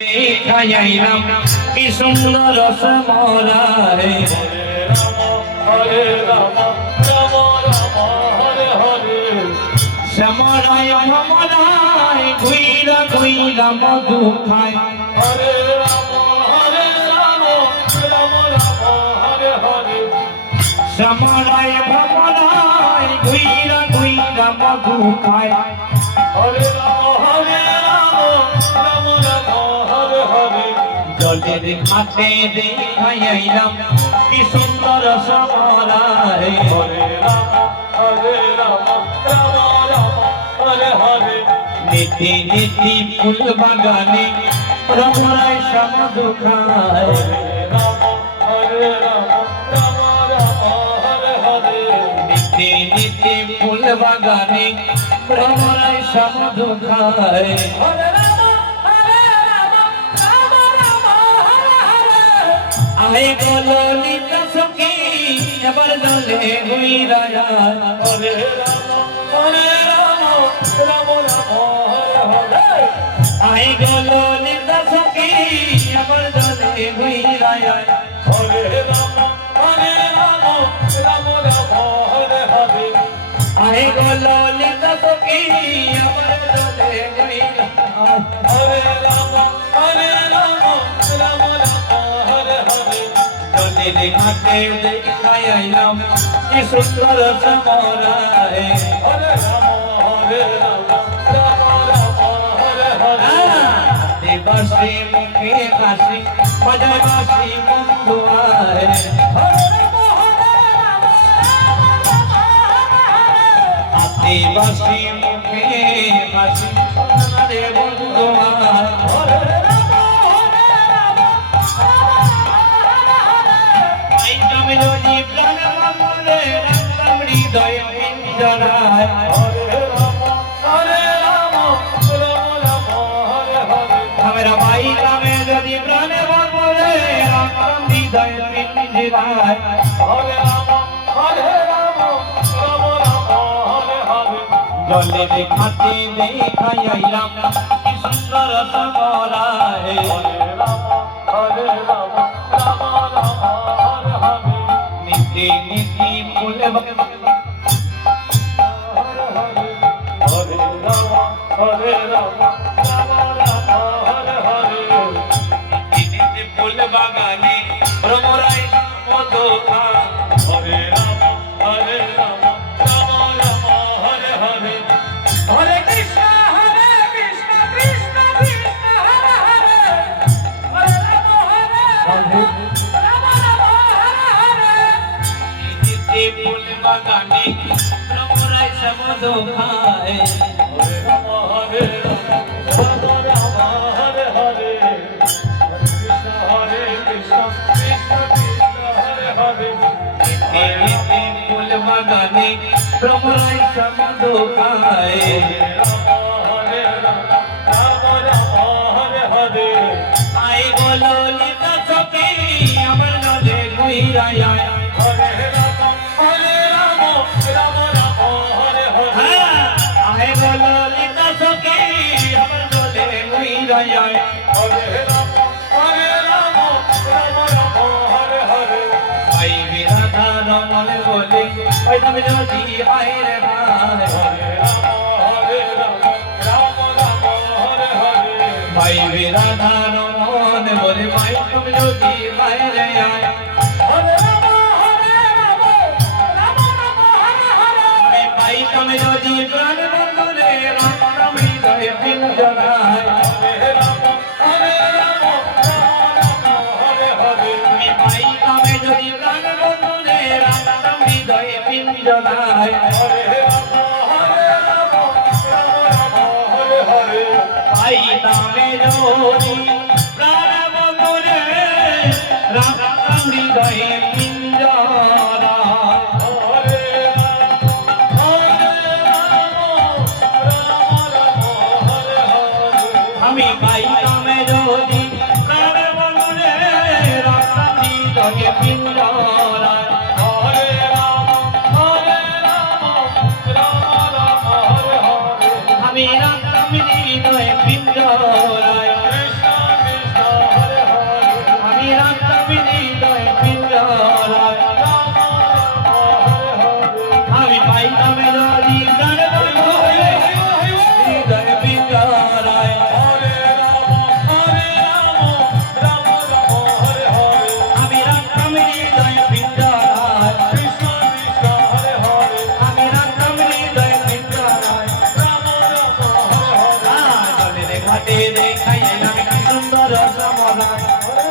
খাইলাম কি সুন্দর রসমলাই হরে রাম রাম রাম হরে হরে শ্যামরায় ভ্রমরায় ঘুইরা ঘুইরা মধু খায় হরে রাম রাম রাম হরে হরে শ্যামরায় ভ্রমরায় ঘুইরা ঘুইরা মধু খায় হরে রাম রাম রাম হরে হরে জলের ঘাটে দেখাইলাম কি সুন্দর রসমলাই হরে রাম রাম রাম হরে হরে নীতি নীতি ফুল বাগানে ভ্রমরায় মধু খায় হরে রাম রাম রাম হরে হরে নীতি নীতি ফুল বাগানে ভ্রমরায় মধু খায় হরে রাম রাম রাম হরে হরে আয় গলো নিতা সখী এবার জলে ঘুইরা যায় হরে রাম রাম হরে হরে আয় গলো নিতা সখী এবার জলে ঘুইরা যায় হরে রাম রাম হরে হরে আয় গলো নিতা সখী এবার জলে ঘুইরা যায় হরে রাম রাম হরে হরে জলের ঘাটে দেখাইলাম কি সুন্দর সমরায় হরে রাম হরে হরে দেবাসী মুখে হাসি বাজায় বাসি বন্ধু আয় দেবাসী মুখে হাসি রে বন্ধু আয় আই তুমি যদি প্রাণ মঙ্গলে রাম হৃদয় পিঞ্জরায় হরে রাম হরে হরে আমরা ভাই রামে যদি প্রাণ মঙ্গলে রাম হৃদয় পিঞ্জরায় হরে রাম হরে হরে জলে দেখাতে দেখাইলাম কি সুন্দর সমরায় হরে রাম রাম হরে হরে নীতি নীতি ফুল হরে রাম হরে হরে নীতি ফুল বাগানে ভ্রমরায় মধু খায় হরে রাম রাম হরে হরে হরে কৃষ্ণ কৃষ্ণ কৃষ্ণ হরে হরে হরে রাম হরে হরে নীতি ফুল বাগানে ভ্রমরায় মধু খায় হরে রাম হরে হরে হরে কৃষ্ণ কৃষ্ণ কৃষ্ণ হরে হরে নীতি ফুল বাগানে ভ্রমরায় মধু খায় হরে রাম হরে হরে আই বলো লিতা সখী আমার নদে ঘুইরা যায় হরে রাম হরে হরে আই বলো লিতা সখী আমার নদে ঘুইরা যায় হরে রাম হরে হরে আই বিরাধা রমন বলে ওই তুমি যদি আই রে ভাই হরে রাম হরে হরে ভাই বিরাধা রমন বলে ভাই তুমি যদি ভাই রে আয় হরে রাম হরে হরে ভাই তুমি যদি প্রাণ বন্ধুরে রাম হৃদয় পিঞ্জরায় হরে রাম হরে হরে তুমি ভাই তুমি যদি প্রাণ বন্ধুরে রাম হৃদয় পিঞ্জরায় হরে রাম হরে হরে ভাই তুমি যদি প্রাণ বন্ধুরে রাম হৃদয় পিঞ্জরায় হরে আমি ভাই তুমি যদি প্রাণ বন্ধুরে রাম হৃদয় পিঞ্জরায় হরে রাম হরে